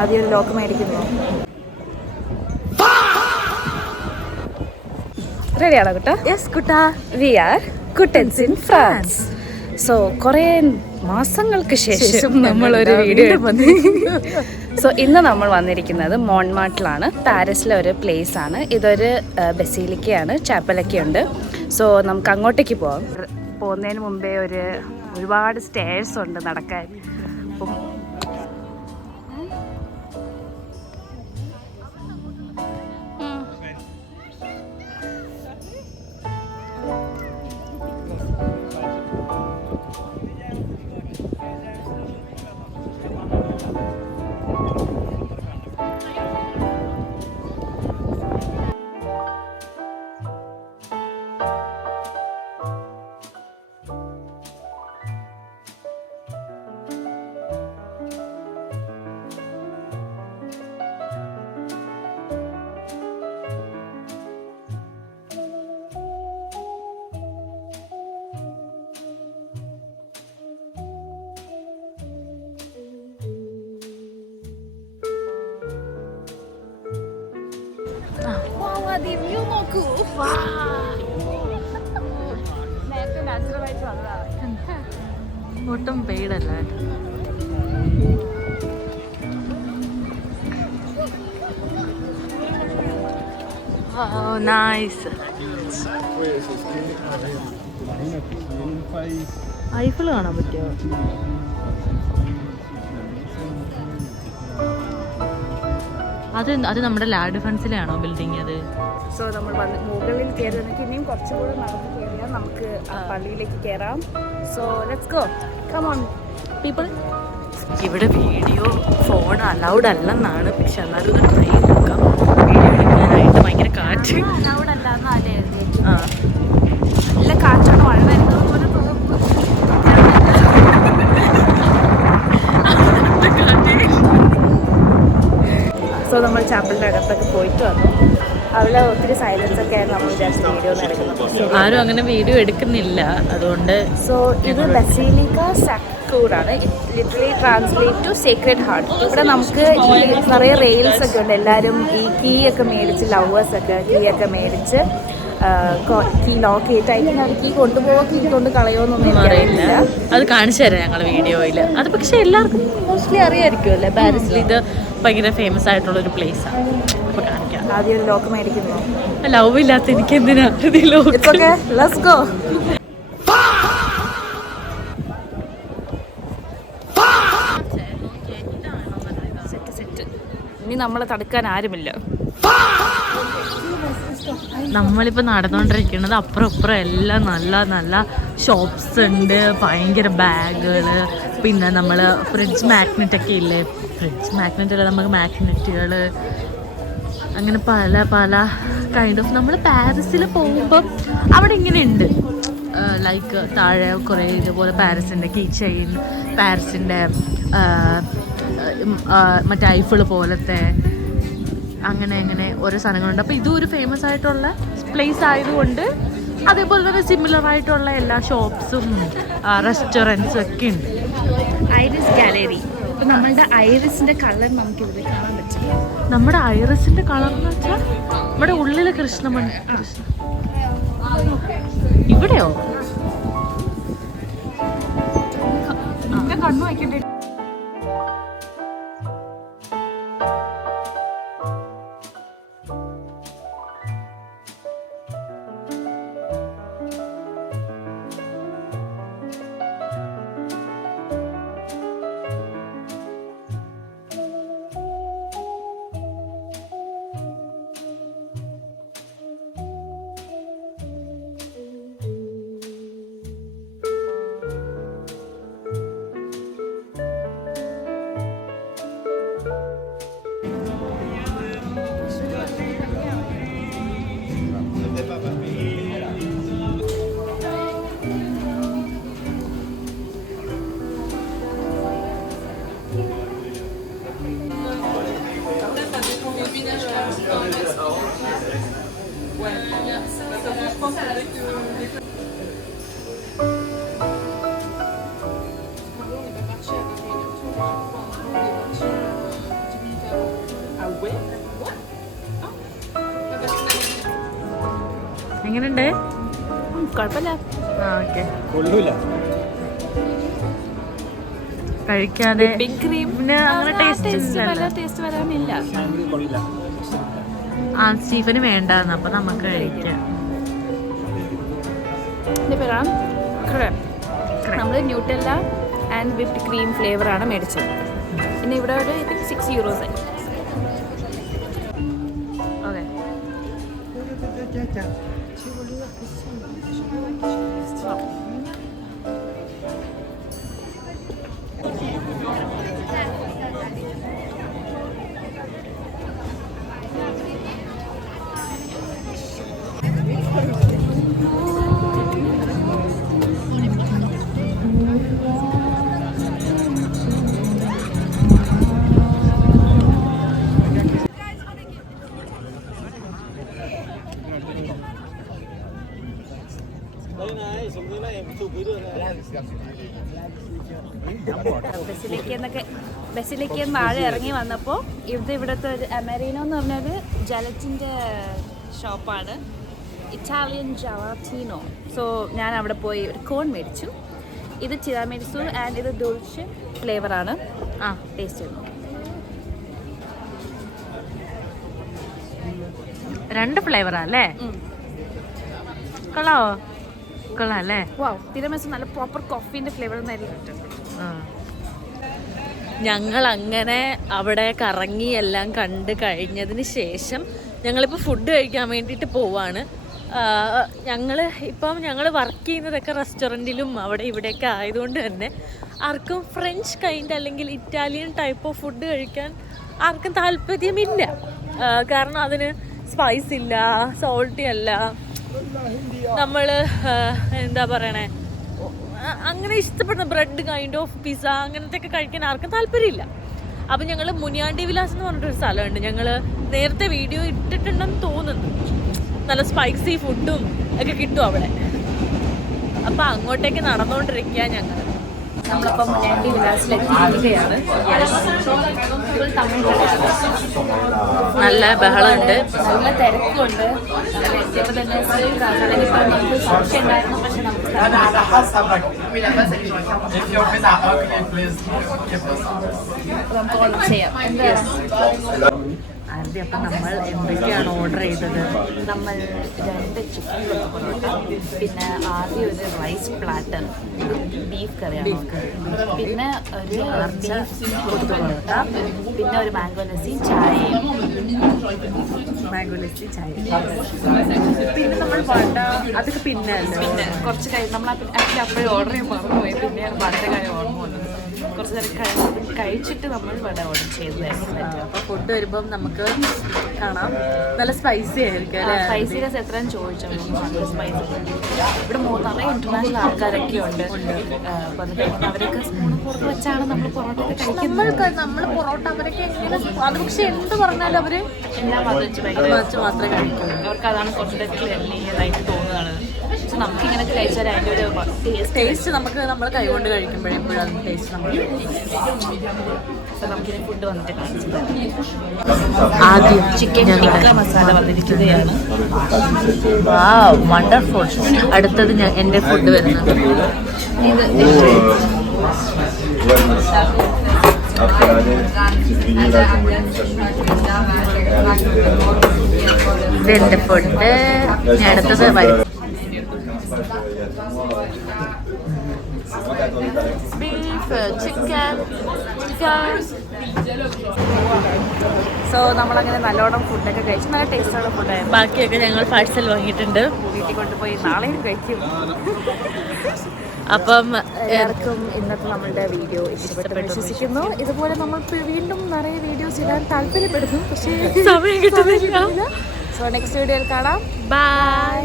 ആദ്യം ഒരു ലോക്ക് മേടിക്കുന്നു. റെഡിയാണോ കുട്ടാ? യെസ് കുട്ടാ. വി ആർ കുട്ടൻസ് ഇൻ ഫ്രാൻസ്. സോ കുറേ മാസങ്ങൾക്ക് ശേഷം നമ്മളൊരു വീഡിയോ വന്നു. സോ ഇന്ന് നമ്മൾ വന്നിരിക്കുന്നത് മോൺമാർട്ടിലാണ്. പാരീസിലെ ഒരു പ്ലേസ് ആണ്. ഇതൊരു ബസീലിക്കയാണ്, ചാപ്പലൊക്കെ ഉണ്ട്. സോ നമുക്ക് അങ്ങോട്ടേക്ക് പോകാം. പോകുന്നതിന് മുമ്പേ ഒരുപാട് സ്റ്റേഴ്സ് ഉണ്ട് നടക്കാൻ. അപ്പം ഒട്ടും പെയ്ഡല്ല. നൈസ്. ഐഫിൾ കാണാൻ പറ്റുമോ? അത് നമ്മുടെ ലാ ഡിഫൻസിലാണോ ബിൽഡിംഗ്? അത് സോ നമ്മൾ മുകളിൽ കയറി വന്നിട്ട് ഇനിയും കുറച്ചുകൂടെ നടന്ന് കയറിയാൽ നമുക്ക് ആ പള്ളിയിലേക്ക് കയറാം. So let's go, come on people. ഇവിടെ വീഡിയോ ഫോൺ അലൗഡ് അല്ലെന്നാണ്, പക്ഷെ എന്നാലും ഒന്ന് ട്രൈ നോക്കാം. വീഡിയോ എടുക്കാനായിട്ട് ഭയങ്കര കാറ്റ്. അലൗഡ് അല്ല എന്നല്ലേ? ആ, നല്ല കാറ്റാണ്, മഴ വരുന്നത് പോലെ തോന്നുന്നു. സോ നമ്മൾ ചാപ്പലിൻ്റെ അകത്തൊക്കെ പോയിട്ട് വന്നു. അവിടെ ഒത്തിരി സൈലൻസ് ഒക്കെ ആയിരുന്നു നമ്മൾ വിചാരിച്ച വീഡിയോ എടുക്കുന്നത്. ആരും അങ്ങനെ വീഡിയോ എടുക്കുന്നില്ല, അതുകൊണ്ട്. സോ ഇത് ബസീലിക്ക സക്കൂറാണ്. Literally translate to sacred heart. ഇവിടെ നമുക്ക് നിറയെ റെയിൽസ് ഒക്കെ ഉണ്ട്. എല്ലാവരും ഈ കീ ഒക്കെ മേടിച്ച്, ലവേഴ്സൊക്കെ കീ ഒക്കെ മേടിച്ച് കീ ലോക്ക് ചെയ്തിട്ടായിരിക്കും അവർ കീ കൊണ്ടുപോകുമോ കീ കൊണ്ട് കളയുമോന്നൊന്നും അറിയില്ല. അത് കാണിച്ചു തരാം ഞങ്ങൾ വീഡിയോയിൽ. അത് പക്ഷെ എല്ലാവർക്കും മോസ്റ്റ്ലി അറിയാമായിരിക്കും അല്ലേ, പാരീസിൽ ഇത് ഭയങ്കര ഫേമസ് ആയിട്ടുള്ളൊരു പ്ലേസാണ്. അപ്പോൾ കാണിക്കാം. ആദ്യം ഒരു ലോക്ക് മേടിക്കുന്നു. ലവ് ഇല്ലാത്ത എനിക്ക് എന്തിനാ ലോക്ക്? Let's go. ഇനി നമ്മളെ തടുക്കാൻ ആരുമില്ല. നമ്മളിപ്പോൾ നടന്നുകൊണ്ടിരിക്കുന്നത് അപ്പുറം ഇപ്പുറം എല്ലാം നല്ല നല്ല ഷോപ്സ് ഉണ്ട്, ഭയങ്കര ബാഗുകൾ, പിന്നെ നമ്മൾ ഫ്രിഡ്ജ് മാഗ്നറ്റൊക്കെ ഇല്ലേ, ഫ്രിഡ്ജ് മാഗ്നറ്റ് അല്ല, നമുക്ക് മാഗ്നറ്റുകൾ, അങ്ങനെ പല പല കൈൻഡ് ഓഫ്. നമ്മൾ പാരീസിൽ പോകുമ്പം അവിടെ ഇങ്ങനെ ഉണ്ട്, ലൈക്ക് താഴെ കുറേ ഇതുപോലെ പാരീസിൻ്റെ കീ ചെയിൻ, പാരീസിൻ്റെ മറ്റേ ഐഫിൾ പോലത്തെ അങ്ങനെ അങ്ങനെ ഓരോ സാധനങ്ങളുണ്ട്. അപ്പോൾ ഇതും ഒരു ഫേമസ് ആയിട്ടുള്ള പ്ലേസ് ആയതുകൊണ്ട് അതേപോലെ തന്നെ സിമിലർ ആയിട്ടുള്ള എല്ലാ ഷോപ്സും റെസ്റ്റോറൻറ്റ്സും ഒക്കെ ഉണ്ട്. Iris gallery. ഇപ്പം നമ്മളുടെ ഐറിസിൻ്റെ കളർ നമുക്ക് ഇവിടെ കാണാൻ പറ്റും. നമ്മുടെ ഐറിസിൻ്റെ കളർ എന്ന് വെച്ചാൽ നമ്മുടെ ഉള്ളിലെ കൃഷ്ണമണി. ഇവിടെയോ? കണ്ണു വയ്ക്കട്ടെ. എങ്ങനെയുണ്ട്? കുഴപ്പമില്ല. ഓക്കെ, കഴിക്കാതെ പിന്നെ അങ്ങനെ ടേസ്റ്റ് വരാനില്ല. സ്റ്റീഫന് വേണ്ടാന്ന്, അപ്പൊ നമുക്ക് കഴിക്കാം. നമ്മൾ ന്യൂട്ടെല്ല ആൻഡ് വിപ്ഡ് ക്രീം ഫ്ലേവറാണ് മേടിച്ചത്. പിന്നെ ഇവിടെ ഒരു €6 ആയി. ഓക്കെ, ബസ്സിലേക്ക് താഴെ ഇറങ്ങി വന്നപ്പോൾ ഇവിടുത്തെ ഒരു അമരീനോ എന്ന് പറഞ്ഞൊരു ജലറ്റിൻ്റെ ഷോപ്പാണ്, ഇറ്റാലിയൻ ജലാറ്റിനോ. സോ ഞാൻ അവിടെ പോയി ഒരു കോൺ മേടിച്ചു. ഇത് ചിരാമിസു ആൻഡ് ഇത് ഡോൾഷെ ഫ്ലേവറാണ്. ടേസ്റ്റ് ചെയ്യുന്നു. 2 ഫ്ലേവറാല്ലേ? കൊള്ളാവോ? കൊള്ളാല്ലേ? തിരമിസു നല്ല പ്രോപ്പർ കോഫീൻ്റെ ഫ്ലേവർ കിട്ടും. ഞങ്ങൾ അങ്ങനെ അവിടെ കറങ്ങി എല്ലാം കണ്ട് കഴിഞ്ഞതിന് ശേഷം ഞങ്ങളിപ്പോൾ ഫുഡ് കഴിക്കാൻ വേണ്ടിയിട്ട് പോവാണ്. ഞങ്ങൾ വർക്ക് ചെയ്യുന്നതൊക്കെ റെസ്റ്റോറൻറ്റിലും അവിടെ ഇവിടെയൊക്കെ ആയതുകൊണ്ട് തന്നെ ആർക്കും ഫ്രഞ്ച് കൈൻഡ് അല്ലെങ്കിൽ ഇറ്റാലിയൻ ടൈപ്പ് ഓഫ് ഫുഡ് കഴിക്കാൻ ആർക്കും താല്പര്യമില്ല. കാരണം അതിന് സ്പൈസ് ഇല്ല, സോൾട്ടി അല്ല. നമ്മൾ എന്താ പറയണേ, അങ്ങനെ ഇഷ്ടപ്പെടുന്ന ബ്രെഡ് കൈൻഡ് ഓഫ് പിസ്സ അങ്ങനത്തെ ഒക്കെ കഴിക്കാൻ ആർക്കും താല്പര്യമില്ല. അപ്പം ഞങ്ങൾ മുനിയാണ്ടി വിലാസ് എന്ന് പറഞ്ഞിട്ടൊരു സ്ഥലമുണ്ട്. ഞങ്ങൾ നേരത്തെ വീഡിയോ ഇട്ടിട്ടുണ്ടെന്ന് തോന്നുന്നു. നല്ല സ്പൈസി ഫുഡും ഒക്കെ കിട്ടും അവിടെ. അപ്പം അങ്ങോട്ടേക്ക് നടന്നുകൊണ്ടിരിക്കുക ഞങ്ങൾ. നമ്മളിപ്പം മുനിയാണ്ടി വിലാസിലെത്തിയിരിക്കുകയാണ്. നല്ല ബഹളമുണ്ട്, നല്ല തിരക്കുണ്ട്. എത്തിയപ്പോൾ തന്നെ നമുക്ക് സംശയം ഉണ്ടായിരുന്നു, പക്ഷെ നമുക്ക് ഓർഡർ ചെയ്യാം. അപ്പം നമ്മൾ എന്തൊക്കെയാണ് ഓർഡർ ചെയ്തത്? നമ്മൾ 2 ചിക്കൻ പൊറോട്ട, പിന്നെ ആദ്യം ഒരു റൈസ് പ്ലാറ്റർ, ബീഫ് കറിയാണ്, പിന്നെ ഒരു ബീഫ് പൊറോട്ട, പിന്നെ ഒരു മാംഗോ ലസ്സി ചായയും. പിന്നെ നമ്മൾ വട, അതൊക്കെ പിന്നെ കുറച്ച് നമ്മൾ അപ്പോഴും ഓർഡർ ചെയ്യാൻ മറന്നുപോയി. പിന്നെ വടയുടെ കാര്യം ഓർമ്മ വന്നത്. കുറച്ച് നേരം കഴിച്ചിട്ട് നമ്മൾ വട ഓർഡർ ചെയ്തതായിരുന്നു. അപ്പോൾ ഫുഡ് വരുമ്പം നമുക്ക് കാണാം. നല്ല സ്പൈസി ആയിരിക്കും. സ്പൈസിനെസ് എത്രയും ചോദിച്ചു. നല്ല സ്പൈസി. ഇവിടെ നിറയെ ഇന്റർനാഷണൽ ആൾക്കാരൊക്കെ ഉണ്ട്. അവരൊക്കെ സ്പൂണ് പുറത്ത് വെച്ചാണ് നമ്മൾ പൊറോട്ട കഴിക്കുന്നത്. നമ്മൾ പൊറോട്ട അവരൊക്കെ അത് പക്ഷെ എന്ത് പറഞ്ഞാലും അവർ എല്ലാം മാത്രമേ കഴിക്കൂ. അവർക്ക് അതാണ് കുറച്ചുകൂടെ ക്ലീനായിട്ട് തോന്നുന്നതാണ്. പക്ഷെ നമുക്ക് ഇങ്ങനെ കഴിച്ചാൽ അതിൻ്റെ ഒരു ടേസ്റ്റ് നമ്മൾ കൈകൊണ്ട് കഴിക്കുമ്പോഴെപ്പോഴും അതിന് ടേസ്റ്റ് നമുക്കിനി ഫുഡ് വന്നിട്ട് കാണിച്ചത്. ആദ്യം ചിക്കൻ ടിക്ക മസാല വന്നിരിക്കുകയാണ്. വണ്ടർഫുൾ. അടുത്തത് എൻ്റെ ഫുഡ് വരുന്നത് ഇതെൻ്റെ ഫുഡ്. ഞാൻ അടുത്തത് വരും. Beef, chicken. സോ നമ്മളങ്ങനെ നല്ലോണം ഫുഡൊക്കെ കഴിച്ചു. നല്ല ടേസ്റ്റുള്ള ഫുഡായിരുന്നു. ബാക്കിയൊക്കെ ഞങ്ങൾ പാഴ്സൽ വാങ്ങിയിട്ടുണ്ട്. വീട്ടിൽ കൊണ്ടുപോയി നാളെയും കഴിക്കും. അപ്പം എല്ലാവർക്കും ഇന്നത്തെ നമ്മളുടെ വീഡിയോ ഇഷ്ടപ്പെട്ടു വിശ്വസിക്കുന്നു. ഇതുപോലെ നമ്മൾ വീണ്ടും നിറയെ വീഡിയോസ് ഇടാൻ താല്പര്യപ്പെടുന്നു, പക്ഷേ സമയം കിട്ടുന്നില്ല. സോ നെക്സ്റ്റ് വീഡിയോയിൽ കാണാം. ബൈ.